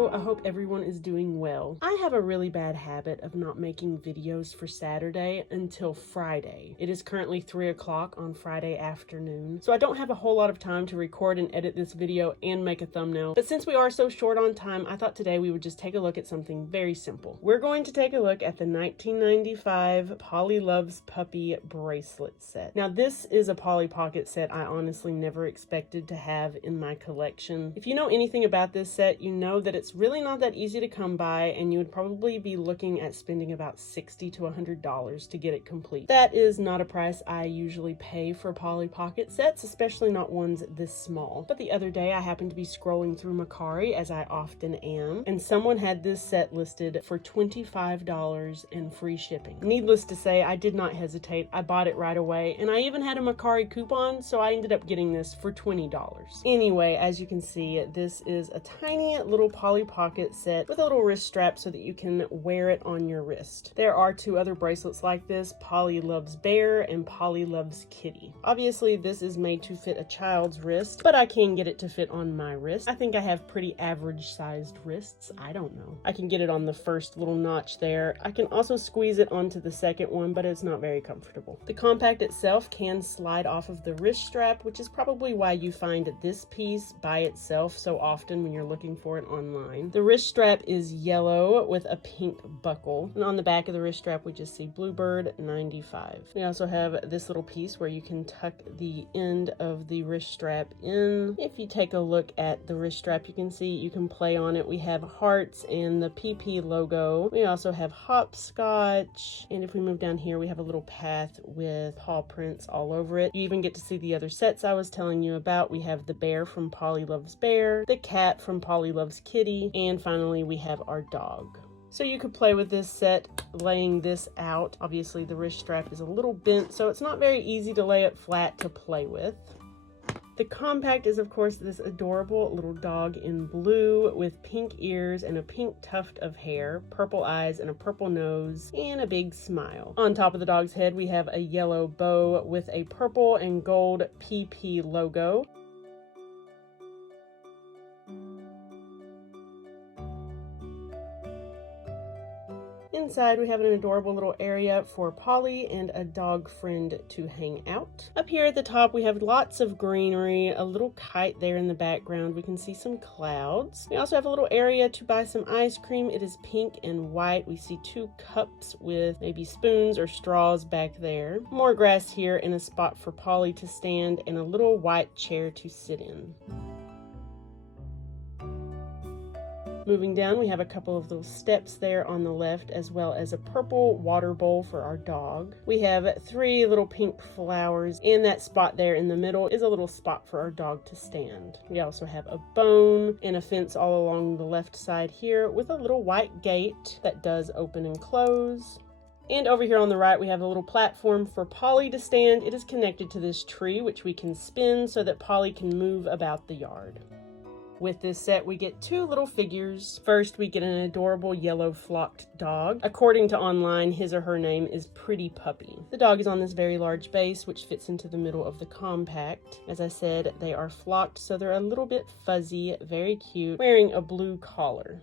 Hello, I hope everyone is doing well. I have a really bad habit of not making videos for Saturday until Friday. It is currently 3 o'clock on Friday afternoon, so I don't have a whole lot of time to record and edit this video and make a thumbnail. But since we are so short on time, I thought today we would just take a look at something very simple. We're going to take a look at the 1995 Polly Loves Puppy bracelet set. Now this is a Polly Pocket set I honestly never expected to have in my collection. If you know anything about this set, you know that it's really not that easy to come by, and you would probably be looking at spending about $60 to $100 to get it complete. That is not a price I usually pay for Polly Pocket sets, especially not ones this small. But the other day I happened to be scrolling through Mercari, as I often am, and someone had this set listed for $25 and free shipping. Needless to say, I did not hesitate. I bought it right away, and I even had a Mercari coupon, so I ended up getting this for $20. Anyway, as you can see, this is a tiny little Polly Pocket set with a little wrist strap so that you can wear it on your wrist. There are two other bracelets like this, Polly Loves Bear and Polly Loves Kitty. Obviously this is made to fit a child's wrist, but I can get it to fit on my wrist. I think I have pretty average sized wrists. I don't know. I can get it on the first little notch there. I can also squeeze it onto the second one, but it's not very comfortable. The compact itself can slide off of the wrist strap, which is probably why you find this piece by itself so often when you're looking for it online. The wrist strap is yellow with a pink buckle, and on the back of the wrist strap we just see Bluebird 95. We also have this little piece where you can tuck the end of the wrist strap in. If you take a look at the wrist strap, you can see you can play on it. We have hearts and the PP logo. We also have hopscotch, and if we move down here we have a little path with paw prints all over it. You even get to see the other sets I was telling you about. We have the bear from Polly Loves Bear, the cat from Polly Loves Kitty, and finally we have our dog. So you could play with this set laying this out. Obviously the wrist strap is a little bent, so it's not very easy to lay it flat to play with. The compact is of course this adorable little dog in blue with pink ears and a pink tuft of hair, purple eyes and a purple nose, and a big smile. On top of the dog's head we have a yellow bow with a purple and gold PP logo. Inside we have an adorable little area for Polly and a dog friend to hang out. Up here at the top we have lots of greenery, a little kite there in the background. We can see some clouds. We also have a little area to buy some ice cream. It is pink and white. We see two cups with maybe spoons or straws back there. More grass here and a spot for Polly to stand and a little white chair to sit in. Moving down, we have a couple of little steps there on the left, as well as a purple water bowl for our dog. We have 3 little pink flowers, and that spot there in the middle is a little spot for our dog to stand. We also have a bone and a fence all along the left side here with a little white gate that does open and close. And over here on the right, we have a little platform for Polly to stand. It is connected to this tree, which we can spin so that Polly can move about the yard. With this set, we get 2 little figures. First, we get an adorable yellow flocked dog. According to online, his or her name is Pretty Puppy. The dog is on this very large base, which fits into the middle of the compact. As I said, they are flocked, so they're a little bit fuzzy, very cute, wearing a blue collar.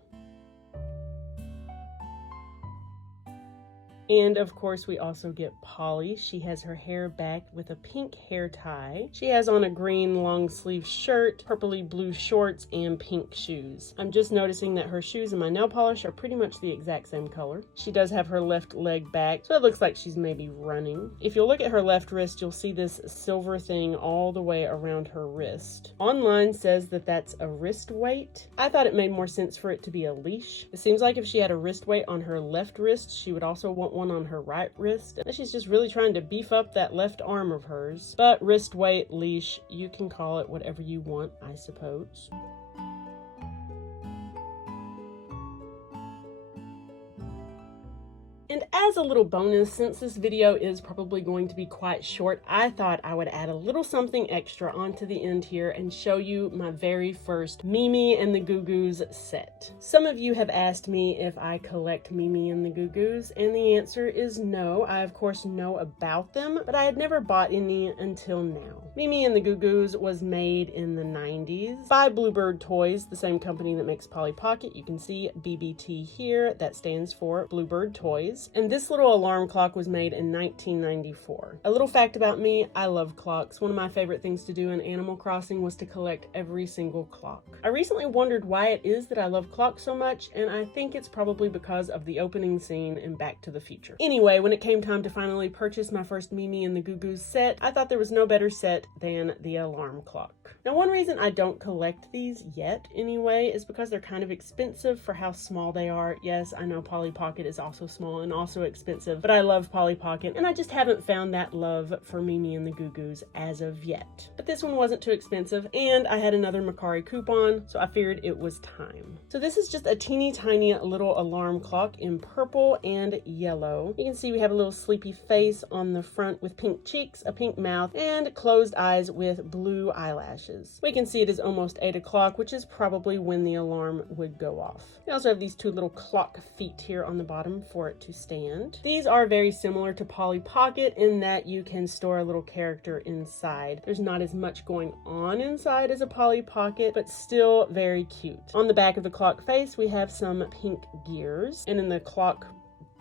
And of course we also get Polly. She has her hair back with a pink hair tie. She has on a green long sleeve shirt, purpley blue shorts, and pink shoes. I'm just noticing that her shoes and my nail polish are pretty much the exact same color. She does have her left leg back, so it looks like she's maybe running. If you'll look at her left wrist, you'll see this silver thing all the way around her wrist. Online says that that's a wrist weight. I thought it made more sense for it to be a leash. It seems like if she had a wrist weight on her left wrist, she would also want one on her right wrist. And she's just really trying to beef up that left arm of hers. But wrist weight, leash, you can call it whatever you want, I suppose. And as a little bonus, since this video is probably going to be quite short, I thought I would add a little something extra onto the end here and show you my very first Mimi and the Goo Goos set. Some of you have asked me if I collect Mimi and the Goo Goos, and the answer is no. I of course know about them, but I had never bought any until now. Mimi and the Goo Goos was made in the 90s by Bluebird Toys, the same company that makes Polly Pocket. You can see BBT here, that stands for Bluebird Toys. And this little alarm clock was made in 1994. A little fact about me, I love clocks. One of my favorite things to do in Animal Crossing was to collect every single clock. I recently wondered why it is that I love clocks so much, and I think it's probably because of the opening scene in Back to the Future. Anyway, when it came time to finally purchase my first Mimi and the Goo Goos set, I thought there was no better set than the alarm clock. Now, one reason I don't collect these yet anyway is because they're kind of expensive for how small they are. Yes, I know Polly Pocket is also small and also expensive, but I love Polly Pocket, and I just haven't found that love for Mimi and the Goo Goos as of yet. But this one wasn't too expensive, and I had another Mercari coupon, so I figured it was time. So this is just a teeny tiny little alarm clock in purple and yellow. You can see we have a little sleepy face on the front with pink cheeks, a pink mouth, and closed eyes with blue eyelashes. We can see it is almost 8 o'clock, which is probably when the alarm would go off. We also have these two little clock feet here on the bottom for it to stand. These are very similar to Polly Pocket in that you can store a little character inside. There's not as much going on inside as a Polly Pocket, but still very cute. On the back of the clock face, we have some pink gears, and in the clock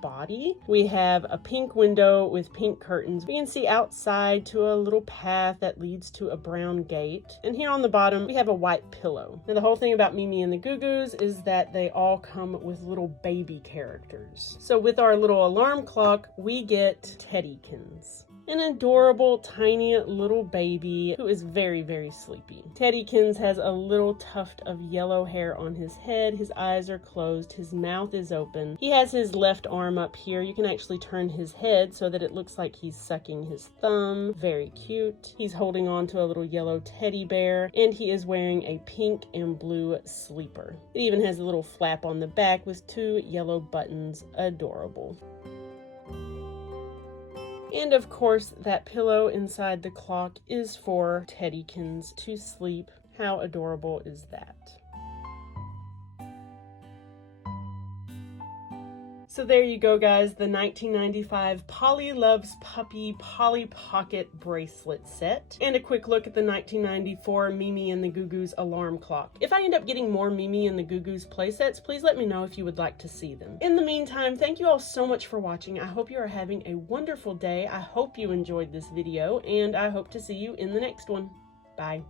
body, we have a pink window with pink curtains. We can see outside to a little path that leads to a brown gate. And here on the bottom, we have a white pillow. Now, the whole thing about Mimi and the Goo Goos is that they all come with little baby characters. So with our little alarm clock, we get Teddykins. An adorable, tiny little baby who is very, very sleepy. Teddykins has a little tuft of yellow hair on his head. His eyes are closed. His mouth is open. He has his left arm up here. You can actually turn his head so that it looks like he's sucking his thumb. Very cute. He's holding on to a little yellow teddy bear, and he is wearing a pink and blue sleeper. It even has a little flap on the back with 2 yellow buttons. Adorable. And of course, that pillow inside the clock is for Teddykins to sleep. How adorable is that? So there you go, guys, the 1995 Polly Loves Puppy Polly Pocket bracelet set, and a quick look at the 1994 Mimi and the Goo Goos alarm clock. If I end up getting more Mimi and the Goo Goos playsets, please let me know if you would like to see them. In the meantime, thank you all so much for watching. I hope you are having a wonderful day. I hope you enjoyed this video, and I hope to see you in the next one. Bye.